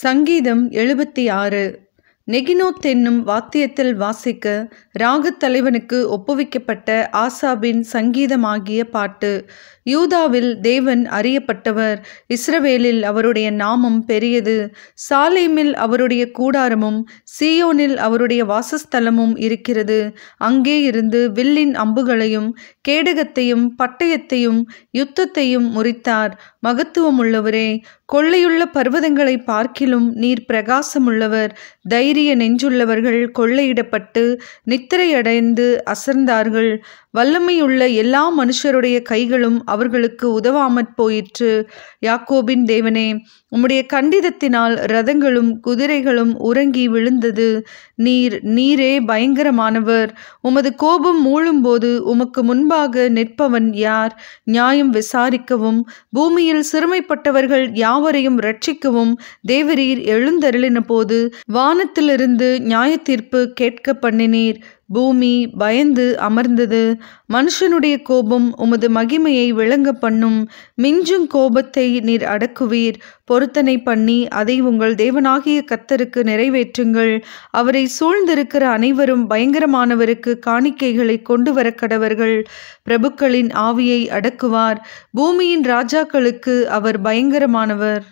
சங்கீதம் 76. நெகினோத் என்னும் வாத்தியத்தில் வாசிக்க ராகத் தலைவனுக்கு ஒப்புவிக்கப்பட்ட ஆசாபின் சங்கீதமாகிய பாட்டு. யூதாவில் தேவன் அறியப்பட்டவர், இஸ்ரவேலில் அவருடைய நாமம் பெரியது. சாலேமில் அவருடைய கூடாரமும் சீயோனில் அவருடைய வாசஸ்தலமும் இருக்கிறது. அங்கே இருந்து வில்லின் அம்புகளையும் கேடகத்தையும் பட்டயத்தையும் யுத்தத்தையும் முறித்தார். மகத்துவமுள்ளவரே, கொள்ளையுள்ள பர்வதங்களை பார்க்கிலும் நீர் பிரகாசமுள்ளவர். தைரிய நெஞ்சுள்ளவர்கள் கொள்ளையிடப்பட்டு நித்திரையடைந்து அசர்ந்தார்கள். வல்லமையுள்ள எல்லா மனுஷருடைய கைகளும் அவர்களுக்கு உதவாமற் போயிற்று. யாக்கோபின் தேவனே, உம்முடைய கண்டிதத்தினால் இரதங்களும் குதிரைகளும் உறங்கி விழுந்தது. நீரே பயங்கரமானவர். உமது கோபம் மூழும்போது உமக்கு முன்பாக நிற்பவன் யார்? நியாயம் விசாரிக்கவும் பூமியில் சிறுமைப்பட்டவர்கள் யாவரையும் இரட்சிக்கவும் தேவரீர் எழுந்தருளின போது வானத்திலிருந்து நியாயத்தீர்ப்பு கேட்க பண்ணினீர். பூமி பயந்து அமர்ந்தது. மனுஷனுடைய கோபம் உமது மகிமையை விளங்க பண்ணும். மிஞ்சும் கோபத்தை நீர் அடக்குவீர். பொருத்தனை பண்ணி அதை உங்கள் தேவனாகிய கர்த்தருக்கு நிறைவேற்றுங்கள். அவரை சூழ்ந்திருக்கிற அனைவரும் பயங்கரமானவருக்கு காணிக்கைகளை கொண்டு வர கடவர்கள். பிரபுக்களின் ஆவியை அடக்குவார். பூமியின் ராஜாக்களுக்கு அவர் பயங்கரமானவர்.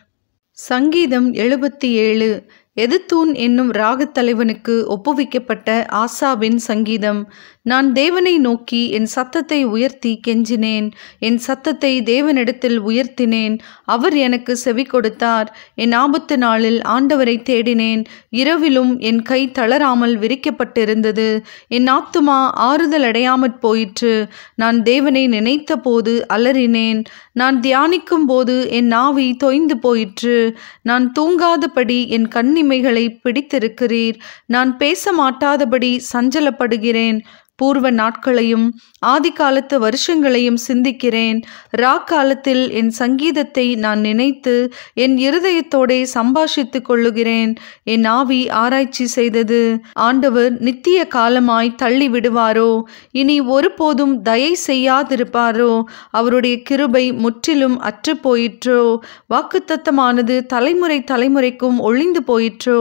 சங்கீதம் 77. எதுத்தூன் என்னும் ராகத்தலைவனுக்கு ஒப்புவிக்கப்பட்ட ஆசாபின் சங்கீதம். நான் தேவனை நோக்கி என் சத்தத்தை உயர்த்தி கெஞ்சினேன். என் சத்தத்தை தேவனிடத்தில் உயர்த்தினேன். அவர் எனக்கு செவி கொடுத்தார். என் ஆபத்து நாளில் ஆண்டவரை தேடினேன். இரவிலும் என் கை தளராமல் விரிக்கப்பட்டிருந்தது. என் ஆத்துமா ஆறுதல் அடையாமற் போயிற்று. நான் தேவனை நினைத்த போது அலறினேன். நான் தியானிக்கும் போது என் ஆவி தொய்ந்து போயிற்று. நான் தூங்காதபடி என் கண்ணிமைகளை பிடித்திருக்கிறீர். நான் பேச மாட்டாதபடி சஞ்சலப்படுகிறேன். பூர்வ நாட்களையும் ஆதி காலத்து வருஷங்களையும் சிந்திக்கிறேன். காலத்தில் என் சங்கீதத்தை நான் நினைத்து என் இருதயத்தோடே சம்பாஷித்து கொள்ளுகிறேன். என் ஆவி ஆராய்ச்சி செய்தது. ஆண்டவர் நித்திய காலமாய் தள்ளி விடுவாரோ? இனி ஒருபோதும் தயை செய்யாதிருப்பாரோ? அவருடைய கிருபை முற்றிலும் அற்று போயிற்றோ? வாக்குத்தத்தமானது தலைமுறை தலைமுறைக்கும் ஒளிந்து போயிற்றோ?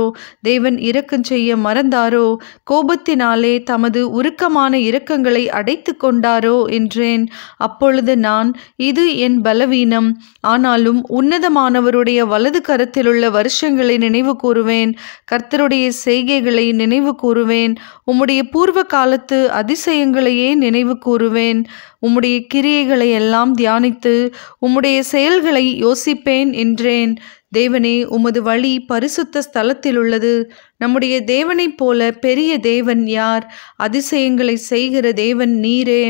தேவன் இரக்கம் செய்ய மறந்தாரோ? கோபத்தினாலே தமது உருக்கமான இரக்கங்களை அடைத்து கொண்டாரோ என்றேன். அப்பொழுது நான், இது என் பலவீனம். ஆனாலும் உன்னதமானவருடைய வலது கரத்திலுள்ள வருஷங்களை நினைவு கூறுவேன். கர்த்தருடைய செய்கைகளை நினைவு கூறுவேன். உம்முடைய பூர்வ காலத்து அதிசயங்களையே நினைவு கூறுவேன். உம்முடைய கிரியைகளை எல்லாம் தியானித்து உம்முடைய செயல்களை யோசிப்பேன் என்றேன். தேவனே, உமது வழி பரிசுத்த ஸ்தலத்தில் உள்ளது. நம்முடைய தேவனைப் போல பெரிய தேவன் யார்? அதிசயங்களை செய்கிற தேவன் நீரே.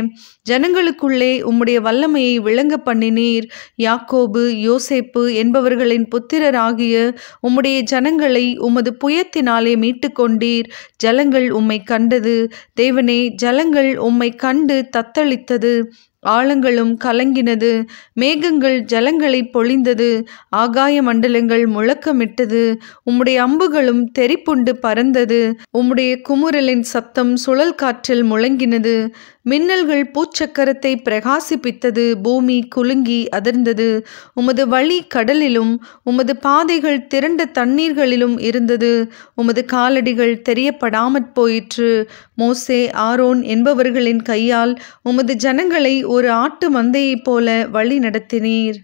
ஜனங்களுக்குள்ளே உம்முடைய வல்லமையை விளங்க பண்ணினீர். யாக்கோபு யோசேப்பு என்பவர்களின் புத்திரராகிய உம்முடைய ஜனங்களை உமது புயத்தினாலே மீட்டு கொண்டீர். ஜலங்கள் உம்மை கண்டது. தேவனே, ஜலங்கள் உம்மை கண்டு தத்தளித்தது. ஆழங்களும் கலங்கினது. மேகங்கள் ஜலங்களை பொழிந்தது. ஆகாய மண்டலங்கள் முழக்கமிட்டது. உம்முடைய அம்புகளும் தெரிப்புண்டு பறந்தது. உம்முடைய குமுறலின் சத்தம் சுழல் காற்றில் முழங்கினது. மின்னல்கள் பூச்சக்கரத்தை பிரகாசிப்பித்தது. பூமி குலுங்கி அதிர்ந்தது. உமது வழி கடலிலும் உமது பாதைகள் திரண்ட தண்ணீர்களிலும் இருந்தது. உமது காலடிகள் தெரியப்படாமற் போயிற்று. மோசே ஆரோன் என்பவர்களின் கையால் உமது ஜனங்களை ஒரு ஆட்டு மந்தையைப் போல வழி நடத்தினீர்.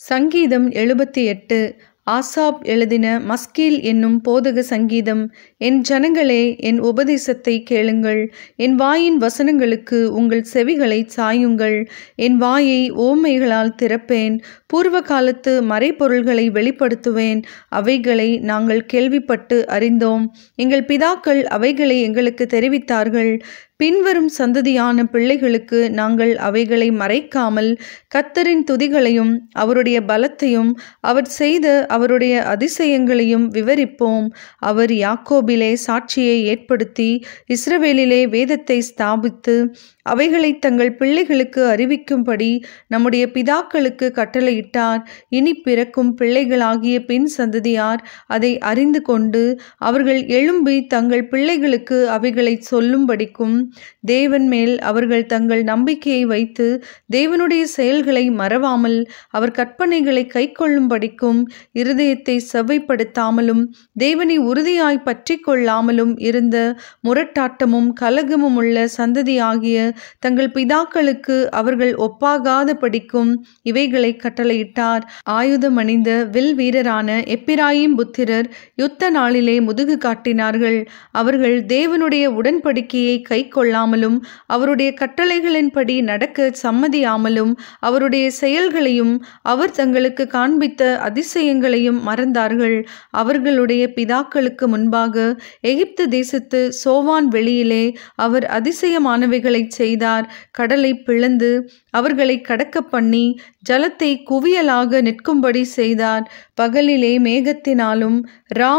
சங்கீதம் 78. ஆசாப் எழுதின மஸ்கீல் என்னும் போதக சங்கீதம். என் ஜனங்களே, என் உபதேசத்தை கேளுங்கள். என் வாயின் வசனங்களுக்கு உங்கள் செவிகளை சாயுங்கள். என் வாயை ஓமைகளால் திறப்பேன். பூர்வ காலத்து மறைபொருள்களை வெளிப்படுத்துவேன். அவைகளை நாங்கள் கேள்விப்பட்டு அறிந்தோம். எங்கள் பிதாக்கள் அவைகளை எங்களுக்கு தெரிவித்தார்கள். பின்வரும் சந்ததியான பிள்ளைகளுக்கு நாங்கள் அவைகளை மறைக்காமல் கர்த்தரின் துதிகளையும் அவருடைய பலத்தையும் அவர் செய்த அவருடைய அதிசயங்களையும் விவரிப்போம். அவர் யாக்கோபிலே சாட்சியை ஏற்படுத்தி இஸ்ரவேலிலே வேதத்தை ஸ்தாபித்து அவைகளை தங்கள் பிள்ளைகளுக்கு அறிவிக்கும்படி நம்முடைய பிதாக்களுக்கு கட்டளை கட்டளையிட்டார். இனி பிறக்கும் பிள்ளைகளாகிய பின் சந்ததியார் அதை அறிந்து கொண்டு அவர்கள் எழும்பி தங்கள் பிள்ளைகளுக்கு அவைகளை சொல்லும்படிக்கும் தேவன் மேல் அவர்கள் தங்கள் நம்பிக்கையை வைத்து தேவனுடைய செயல்களை மறவாமல் அவர் கற்பனைகளை கைக்கொள்ளும்படிக்கும் இருதயத்தை செவ்வைப்படுத்தாமலும் தேவனை உறுதியாய் பற்றி கொள்ளாமலும் இருந்த முரட்டாட்டமும் கலகமும் உள்ள சந்ததியாகிய தங்கள் பிதாக்களுக்கு அவர்கள் ஒப்பாகாத படிக்கும் இவைகளை கட்டளையிட்டார். ஆயுதம் அணிந்த வில் வீரரான எப்பிராயிம் புத்திரர் யுத்த நாளிலே முதுகு காட்டினார்கள். அவர்கள் தேவனுடைய உடன்படிக்கையை கை கொள்ளாமலும் அவருடைய கட்டளைகளின்படி நடக்க சம்மதியாமலும் அவருடைய செயல்களையும் அவர் தங்களுக்கு காண்பித்த அதிசயங்களையும் மறந்தார்கள். அவர்களுடைய பிதாக்களுக்கு முன்பாக எகிப்து தேசத்து சோவான் வெளியிலே அவர் அதிசயமானவைகளை செய்தார். கடலை பிளந்து அவர்களை கடக்க பண்ணி ஜலத்தை குவியலாக நிற்கும்படி செய்தார். பகலிலே மேகத்தினாலும்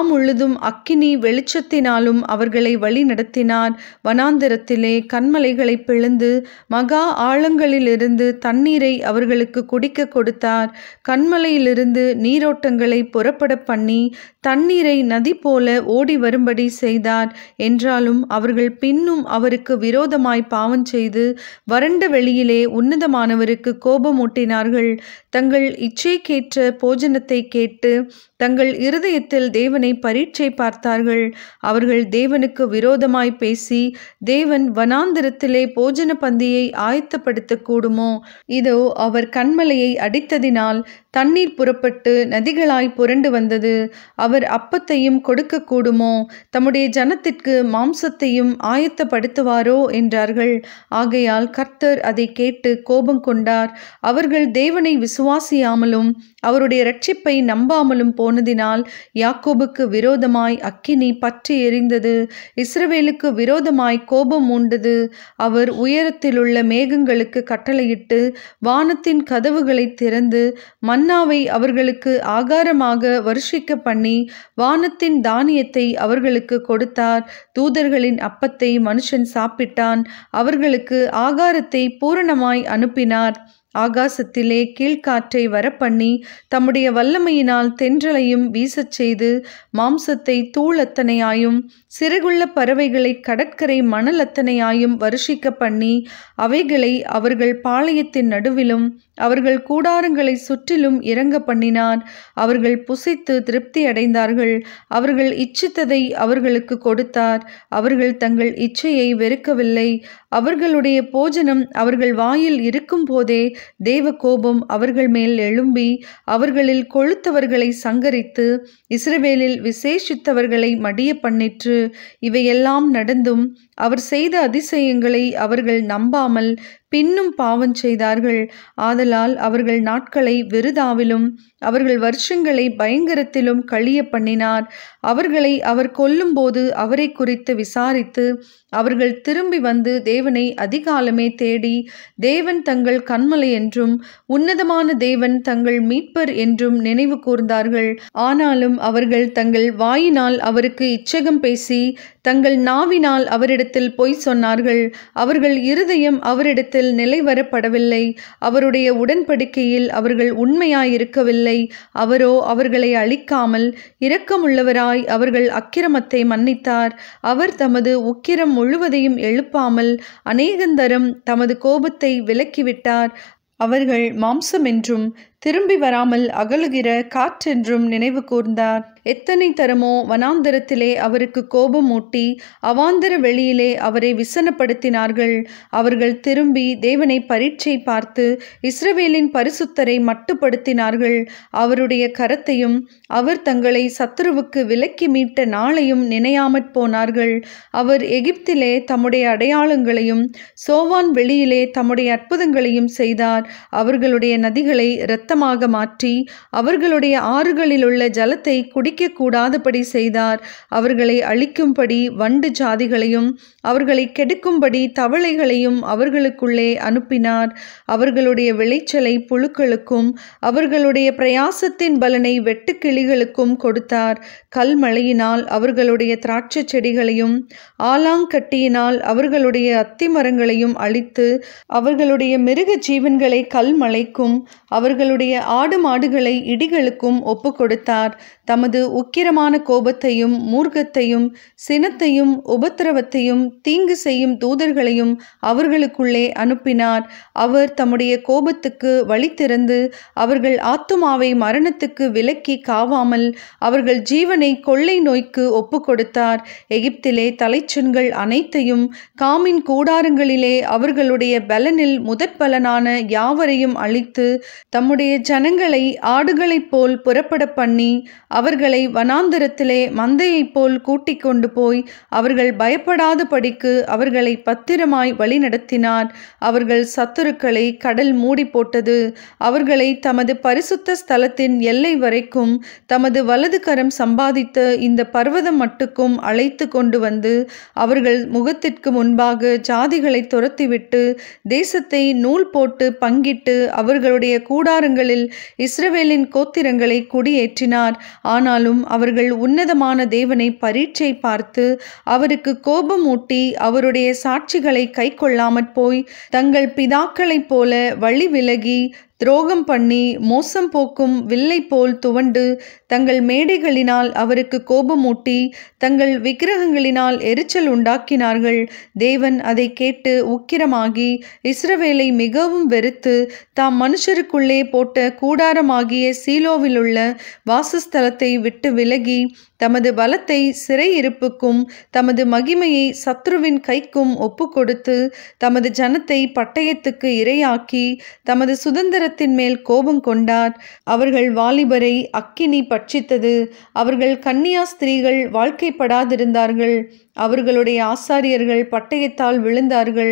முழுதும் அக்கினி வெளிச்சத்தினாலும் அவர்களை வழி நடத்தினார். வனாந்தரத்திலே கன்மலைகளை பிளந்து மகா ஆழங்களிலிருந்து தண்ணீரை அவர்களுக்கு குடிக்க கொடுத்தார். கன்மலையிலிருந்து நீரோட்டங்களை புறப்பட பண்ணி தண்ணீரை நதி போல ஓடி வரும்படி செய்தார். என்றாலும் அவர்கள் பின்னும் அவருக்கு விரோதமாய் பாவம் செய்து வறண்ட வெளியிலே உன்னதமானவருக்கு கோபமூட்டினார்கள். தங்கள் இச்சைக்கேற்ற போஜனத்தை கேட்டு தங்கள் இருதயத்தில் தேவனை பரீட்சை பார்த்தார்கள். அவர்கள் தேவனுக்கு விரோதமாய் பேசி தேவன் வனாந்திரத்திலே போஜன பந்தியை ஆயத்தப்படுத்த கூடுமோ? இதோ அவர் கன்மலையை அடித்ததினால் தண்ணீர் புறப்பட்டு நதிகளாய் புரண்டு வந்தது. அவர் அப்பத்தையும் கொடுக்க கூடுமோ? தம்முடைய ஜனத்திற்கு மாம்சத்தையும் ஆயத்தப்படுத்துவாரோ என்றார்கள். ஆகையால் கர்த்தர் அதை கேட்டு கோபம் கொண்டார். அவர்கள் தேவனை விசுவாசியாமலும் அவருடைய இரட்சிப்பை நம்பாமலும் போனதினால் யாக்கோபுக்கு விரோதமாய் அக்கினி பற்றி எரிந்தது. இஸ்ரவேலுக்கு விரோதமாய் கோபம் மூண்டது. அவர் உயரத்திலுள்ள மேகங்களுக்கு கட்டளையிட்டு வானத்தின் கதவுகளை திறந்து மன்னாவை அவர்களுக்கு ஆகாரமாக வருஷிக்க பண்ணி வானத்தின் தானியத்தை அவர்களுக்கு கொடுத்தார். தூதர்களின் அப்பத்தை மனுஷன் சாப்பிட்டான். அவர்களுக்கு ஆகாரத்தை பூரணமாய் அனுப்பினார். ஆகாசத்திலே கீழ்காற்றை வரப்பண்ணி தம்முடைய வல்லமையினால் தென்றலையும் வீசச் செய்து மாம்சத்தை தூளத்தனையாயும் சிறகுள்ள பறவைகளை கடற்கரை மணலத்தனையாயும் வருஷிக்க பண்ணி அவைகளை அவர்கள் பாளையத்தின் நடுவிலும் அவர்கள் கூடாரங்களை சுற்றிலும் இறங்க பண்ணினார். அவர்கள் புசித்து திருப்தி அடைந்தார்கள். அவர்கள் இச்சித்ததை அவர்களுக்கு கொடுத்தார். அவர்கள் தங்கள் இச்சையை வெறுக்கவில்லை. அவர்களுடைய போஜனம் அவர்கள் வாயில் இருக்கும் போதே தேவ கோபம் அவர்கள் மேல் எழும்பி அவர்களில் கொழுத்தவர்களை சங்கரித்து இஸ்ரவேலில் விசேஷித்தவர்களை மடிய பண்ணிற்று. இவையெல்லாம் நடந்தும் அவர் செய்த அதிசயங்களை அவர்கள் நம்பாமல் பின்னும் பாவம் செய்தார்கள். ஆதலால் அவர்கள் நாட்களை விருதாவிலும் அவர்கள் வருஷங்களை பயங்கரத்திலும் கழிய பண்ணினார். அவர்களை அவர் கொல்லும்போது அவரை குறித்து விசாரித்து அவர்கள் திரும்பி வந்து தேவனை அதிகாலமே தேடி தேவன் தங்கள் கன்மலை என்றும் உன்னதமான தேவன் தங்கள் மீட்பர் என்றும் நினைவு கூர்ந்தார்கள். ஆனாலும் அவர்கள் தங்கள் வாயினால் அவருக்கு இச்சகம் பேசி தங்கள் நாவினால் அவரிடத்தில் பொய் சொன்னார்கள். அவர்கள் இருதயம் அவரிடத்தில் நிலைவரப்படவில்லை. அவருடைய உடன்படிக்கையில் அவர்கள் உண்மையாயிருக்கவில்லை. அவரோ அவர்களை அழிக்காமல் இரக்கமுள்ளவராய் அவர்கள் அக்கிரமத்தை மன்னித்தார். அவர் தமது உக்கிரம் முழுவதையும் எழுப்பாமல் அநேகந்தரம் தமது கோபத்தை விலக்கிவிட்டார். அவர்கள் மாம்சம் என்றும் திரும்பி வராமல் அகலுகிற காற்றென்றும் நினைவு கூர்ந்தார். எத்தனை தரமோ வனாந்தரத்திலே அவருக்கு கோபம் மூட்டி அவாந்தர வெளியிலே அவரை விசனப்படுத்தினார்கள். அவர்கள் திரும்பி தேவனை பரீட்சை பார்த்து இஸ்ரவேலின் பரிசுத்தரை மட்டுப்படுத்தினார்கள். அவருடைய கரத்தையும் அவர் தங்களை சத்துருவுக்கு விலக்கி மீட்ட நாளையும் நினையாமற் போனார்கள். அவர் எகிப்திலே தம்முடைய அடையாளங்களையும் சோவான் வெளியிலே தம்முடைய அற்புதங்களையும் செய்தார். அவர்களுடைய நதிகளை இரத்தமாக மாற்றி அவர்களுடைய ஆறுகளிலுள்ள ஜலத்தை குடிக்க கூடாதபடி செய்தார். அவர்களை அழிக்கும்படி வண்டு ஜாதிகளையும் அவர்களை கெடுக்கும்படி தவளைகளையும் அவர்களுக்குள்ளே அனுப்பினார். அவர்களுடைய விளைச்சலை புழுக்களுக்கும் அவர்களுடைய பிரயாசத்தின் பலனை வெட்டுக்கிளிகளுக்கும் கொடுத்தார். கல்மழையினால் அவர்களுடைய திராட்சை செடிகளையும் ஆலாங்கட்டியினால் அவர்களுடைய அத்திமரங்களையும் அழித்து அவர்களுடைய மிருக ஜீவன்களை கல்மழைக்கும் அவர்களுடைய தங்களுடைய ஆடு மாடுகளை இடிகளுக்கும் ஒப்பு கொடுத்தார். தமது உக்கிரமான கோபத்தையும் மூர்க்கத்தையும் சினத்தையும் உபத்திரவத்தையும் தீங்கு செய்யும் தூதர்களையும் அவர்களுக்குள்ளே அனுப்பினார். அவர் தம்முடைய கோபத்துக்கு வழி திறந்து அவர்கள் ஆத்துமாவை மரணத்துக்கு விலக்கி காவாமல் அவர்கள் ஜீவனை கொள்ளை நோய்க்கு ஒப்பு கொடுத்தார். எகிப்திலே தலைச்சன்கள் அனைத்தையும் காமின் கூடாரங்களிலே அவர்களுடைய பலனில் முதற்பலனான யாவரையும் அழித்து தம்முடைய ஜனங்களை ஆடுகளைப் போல் புறப்பட பண்ணி அவர்களை வனாந்தரத்திலே மந்தையைப் போல் கூட்டிக் கொண்டு போய் அவர்கள் பயப்படாத படிக்கு அவர்களை பத்திரமாய் வழிநடத்தினார். அவர்கள் சத்துருக்களை கடல் மூடி போட்டது. அவர்களை தமது பரிசுத்த ஸ்தலத்தின் எல்லை வரைக்கும் தமது வலது கரம் சம்பாதித்த இந்த பர்வதம் மட்டுக்கும் அழைத்து கொண்டு வந்து அவர்கள் முகத்திற்கு முன்பாக ஜாதிகளை துரத்திவிட்டு தேசத்தை நூல் போட்டு பங்கிட்டு அவர்களுடைய கூடாரங்களில் இஸ்ரவேலின் கோத்திரங்களை குடியேற்றினார். ஆனாலும் அவர்கள் உன்னதமான தேவனை பரீட்சை பார்த்து அவருக்கு கோபமூட்டி அவருடைய சாட்சிகளை கைக்கொள்ளாமற் போய் தங்கள் பிதாக்களைப் போல வழி விலகி துரோகம் பண்ணி மோசம் போக்கும் வில்லை போல் துவண்டு தங்கள் மேடைகளினால் அவருக்கு கோபமூட்டி தங்கள் விக்கிரகங்களினால் எரிச்சல் உண்டாக்கினார்கள். தேவன் அதை கேட்டு உக்கிரமாகி இஸ்ரவேலை மிகவும் வெறுத்து தாம் மனுஷருக்குள்ளே போட்ட கூடாரமாகிய சீலோவிலுள்ள வாசஸ்தலத்தை விட்டு விலகி தமது பலத்தை சிறையிருப்புக்கும் தமது மகிமையை சத்ருவின் கைக்கும் ஒப்பு கொடுத்து தமது ஜனத்தை பட்டயத்துக்கு இரையாக்கி தமது சுதந்திரத்தின் மேல் கோபம் கொண்டார். அவர்கள் வாலிபரை அக்கினி பட்சித்தது. அவர்கள் கன்னியா ஸ்திரீகள் வாழ்க்கைப்படாதிருந்தார்கள். அவர்களுடைய ஆசாரியர்கள் பட்டயத்தால் விழுந்தார்கள்.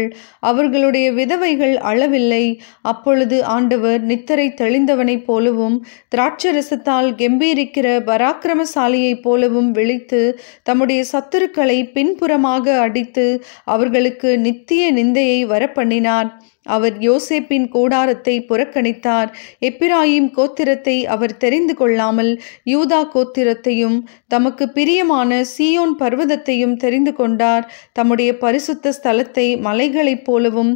அவர்களுடைய விதவைகள் அளவில்லை. அப்பொழுது ஆண்டவர் நித்திரை தெளிந்தவனைப் போலவும் திராட்சரசத்தால் கெம்பீரிக்கிற பராக்கிரமசாலியைப் போலவும் விழித்து தம்முடைய சத்துருக்களை பின்புறமாக அடித்து அவர்களுக்கு நித்திய நிந்தையை வரப்பண்ணினார். அவர் யோசேப்பின் கூடாரத்தை புறக்கணித்தார். எப்பிராயிம் கோத்திரத்தை அவர் தெரிந்து கொள்ளாமல் யூதா கோத்திரத்தையும் தமக்கு பிரியமான சீயோன் பர்வதத்தையும் தெரிந்து கொண்டார். தம்முடைய பரிசுத்த ஸ்தலத்தை மலைகளைப் போலவும்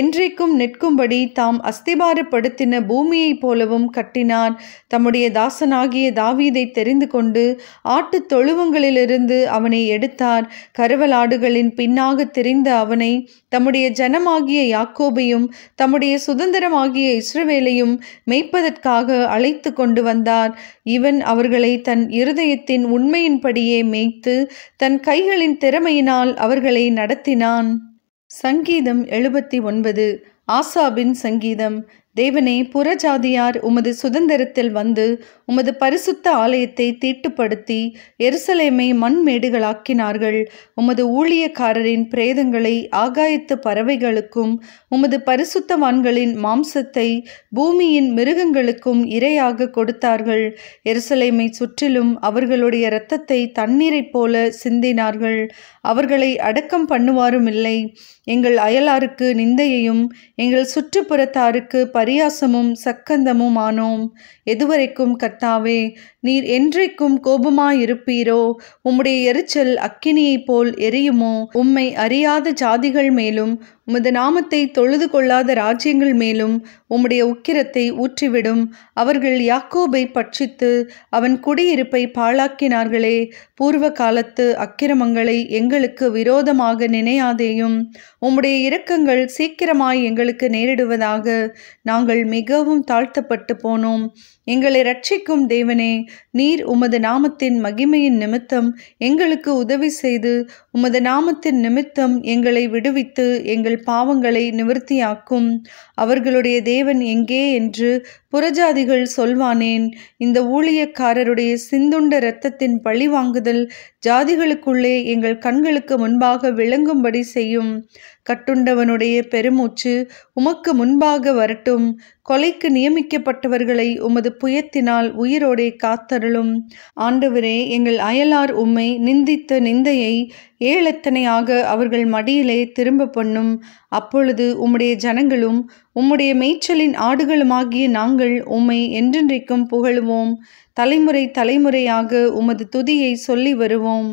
என்றைக்கும் நிற்கும்படி தாம் அஸ்திபாரப்படுத்தின பூமியைப் போலவும் கட்டினார். தம்முடைய தாசனாகிய தாவீதை தெரிந்து கொண்டு ஆட்டு தொழுவங்களிலிருந்து அவனை எடுத்தார். கருவலாடுகளின் பின்னாக திரிந்த அவனை தம்முடைய ஜனமாகிய யாக்கோபையும் தம்முடைய சுதந்திரமாகிய இஸ்ரவேலையும் மேய்ப்பதற்காக அழைத்து கொண்டு வந்தார். இவன் அவர்களை தன் இருதயத்தின் உண்மையின்படியே மேய்த்து தன் கைகளின் திறமையினால் அவர்களை நடத்தினான். சங்கீதம் 79. ஆசாபின் சங்கீதம். தேவனே, புறஜாதியார் உமது சுதந்திரத்தில் வந்து உமது பரிசுத்த ஆலயத்தை தீட்டுப்படுத்தி எருசலேமை மண்மேடுகளாக்கினார்கள். உமது ஊழியக்காரரின் பிரேதங்களை ஆகாயத்து பறவைகளுக்கும் உமது பரிசுத்தவான்களின் மாம்சத்தை பூமியின் மிருகங்களுக்கும் இரையாக கொடுத்தார்கள். எருசலேமை சுற்றிலும் அவர்களுடைய இரத்தத்தை தண்ணீரைப் போல சிந்தினார்கள். அவர்களை அடக்கம் பண்ணுவாரும் இல்லை. எங்கள் அயலாருக்கு நிந்தையையும் எங்கள் சுற்றுப்புறத்தாருக்கு பரியாசமும் சக்கந்தமும் ஆனோம். எதுவரைக்கும் கர்த்தாவே, நீர் என்றைக்கும் கோபமாயிருப்பீரோ? உம்முடைய எரிச்சல் அக்கினியைப் போல் எரியுமோ? உம்மை அறியாத ஜாதிகள் மேலும் உமது நாமத்தை தொழுது கொள்ளாத ராஜ்யங்கள் மேலும் உம்முடைய உக்கிரத்தை ஊற்றிவிடும். அவர்கள் யாக்கோபை பட்சித்து அவன் குடியிருப்பை பாழாக்கினார்களே. பூர்வ காலத்து அக்கிரமங்களை எங்களுக்கு விரோதமாக நினையாதேயும். உம்முடைய இரக்கங்கள் சீக்கிரமாய் எங்களுக்கு நேரிடுவதாக. நாங்கள் மிகவும் தாழ்த்தப்பட்டு போனோம். எங்களை இரட்சிக்கும் தேவனே, நீர் உமது நாமத்தின் மகிமையின் நிமித்தம் எங்களுக்கு உதவி செய்து உமது நாமத்தின் நிமித்தம் எங்களை விடுவித்து எங்கள் பாவங்களை நிவர்த்தியாக்கும். அவர்களுடைய தேவன் எங்கே என்று புறஜாதிகள் சொல்வானேன்? இந்த ஊழியக்காரருடைய சிந்துண்ட இரத்தத்தின் பழிவாங்குதல் ஜாதிகளுக்குள்ளே எங்கள் கண்களுக்கு முன்பாக விளங்கும்படி செய்யும். கட்டுண்டவனுடைய பெருமூச்சு உமக்கு முன்பாக வரட்டும். கொலைக்கு நியமிக்கப்பட்டவர்களை உமது புயத்தினால் உயிரோடே காத்தருளும். ஆண்டவரே, எங்கள் அயலார் உம்மை நிந்தித்த நிந்தையை ஏழெத்தனையாக அவர்கள் மடியிலே திரும்ப பண்ணும். அப்பொழுது உம்முடைய ஜனங்களும் உம்முடைய மேய்ச்சலின் ஆடுகளுமாகிய நாங்கள் உம்மை என்றென்றைக்கும் புகழுவோம். தலைமுறை தலைமுறையாக உமது துதியை சொல்லி வருவோம்.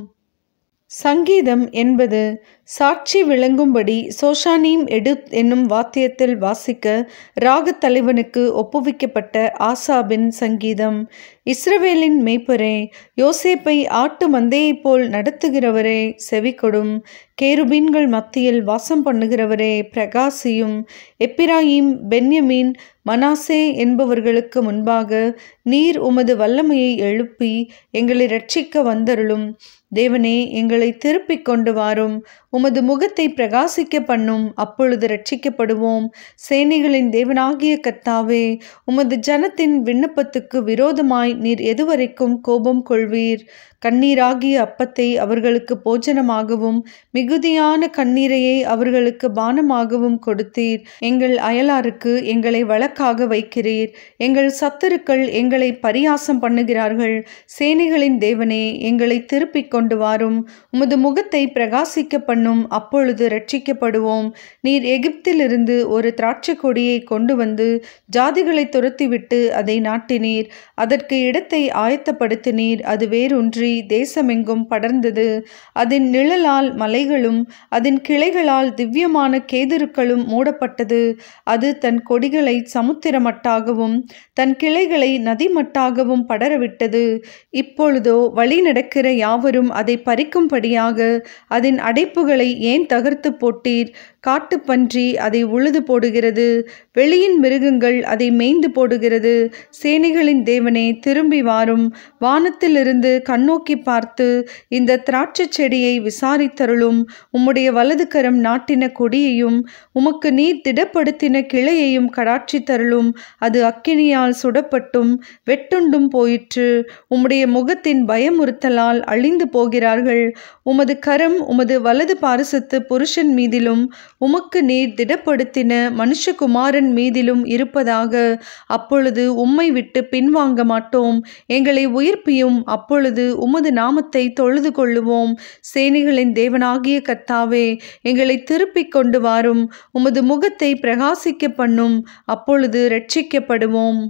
சங்கீதம் 80. சாட்சி விளங்கும்படி சோஷானீம் எடுத் என்னும் வாத்தியத்தில் வாசிக்க ராகத் தலைவனுக்கு ஒப்புவிக்கப்பட்ட ஆசாபின் சங்கீதம். இஸ்ரவேலின் மேய்ப்பரே, யோசேப்பை ஆட்டு மந்தையைப் போல் நடத்துகிறவரே, செவிகொடும். கேருபீன்கள் மத்தியில் வாசம் பண்ணுகிறவரே, பிரகாசியும். எப்பிராயீம், பென்யமீன், மனாசே என்பவர்களுக்கு முன்பாக நீர் உமது வல்லமையை எழுப்பி எங்களை இரட்சிக்க வந்தருளும். தேவனே, எங்களை திருப்பிக் கொண்டு வாரும். உமது முகத்தை பிரகாசிக்க பண்ணும், அப்பொழுது இரட்சிக்கப்படுவோம். சேனைகளின் தேவனாகிய கர்த்தாவே, உமது ஜனத்தின் விண்ணப்பத்துக்கு விரோதமாய் நீர் எதுவரைக்கும் கோபம் கொள்வீர்? கண்ணீராகிய அப்பத்தை அவர்களுக்கு போஜனமாகவும் மிகுதியான கண்ணீரையே அவர்களுக்கு பானமாகவும் கொடுத்தீர். எங்கள் அயலாருக்கு எங்களை வழக்காக வைக்கிறீர். எங்கள் சத்துருக்கள் எங்களை பரியாசம் பண்ணுகிறார்கள். சேனைகளின் தேவனே, எங்களை திருப்பிக் கொண்டு வாரும். உமது முகத்தை பிரகாசிக்க பண்ணும், அப்பொழுது இரட்சிக்கப்படுவோம். நீர் எகிப்திலிருந்து ஒரு திராட்சை கொடியை கொண்டு வந்து ஜாதிகளை துரத்திவிட்டு அதை நாட்டினீர். அதற்கு இடத்தை ஆயத்தப்படுத்தினீர். அது வேரூன்றி தேசமெங்கும் படர்ந்தது. அதன் நிழலால் மலைகளும் அதன் கிளைகளால் திவ்யமான கேதுருக்களும் மூடப்பட்டது. அது தன் கொடிகளை சமுத்திரமட்டாகவும் தன் கிளைகளை நதிமட்டாகவும் படரவிட்டது. இப்பொழுதோ வழி நடக்கிற யாவரும் அதை பறிக்கும்படியாக அதன் அடைப்புகளை ஏன் தகர்த்து போட்டீர்? காட்டுப்பன்றி அதை உழுது போடுகிறது. வெளியின் மிருகங்கள் அதை மேய்ந்து போடுகிறது. சேனைகளின் தேவனே, திரும்பி வாரும். வானத்திலிருந்து கண்ணோக்கி பார்த்து இந்த திராட்சை செடியை விசாரித்தருளும். உம்முடைய வலது கரம் நாட்டின கொடியையும் உமக்கு நீர் திடப்படுத்தின கிளையையும் கடாட்சித்தருளும். அது அக்கினியால் சுடப்பட்டும் வெட்டுண்டும் போயிற்று. உம்முடைய முகத்தின் பயமுறுத்தலால் அழிந்து போகிறார்கள். உமது கரம் உமது வலது பாரிசத்து புருஷன் மீதிலும் உமக்கு நீர் திடப்படுத்தின மனுஷகுமாரன் மீதிலும் இருப்பதாக. அப்பொழுது உம்மை விட்டு பின்வாங்க மாட்டோம். எங்களை உயிர்ப்பியும், அப்பொழுது உமது நாமத்தை தொழுது கொள்ளுவோம். சேனைகளின் தேவனாகிய கர்த்தாவே, எங்களை திருப்பிக் கொண்டு வாரும். உமது முகத்தை பிரகாசிக்க பண்ணும், அப்பொழுது இரட்சிக்கப்படுவோம்.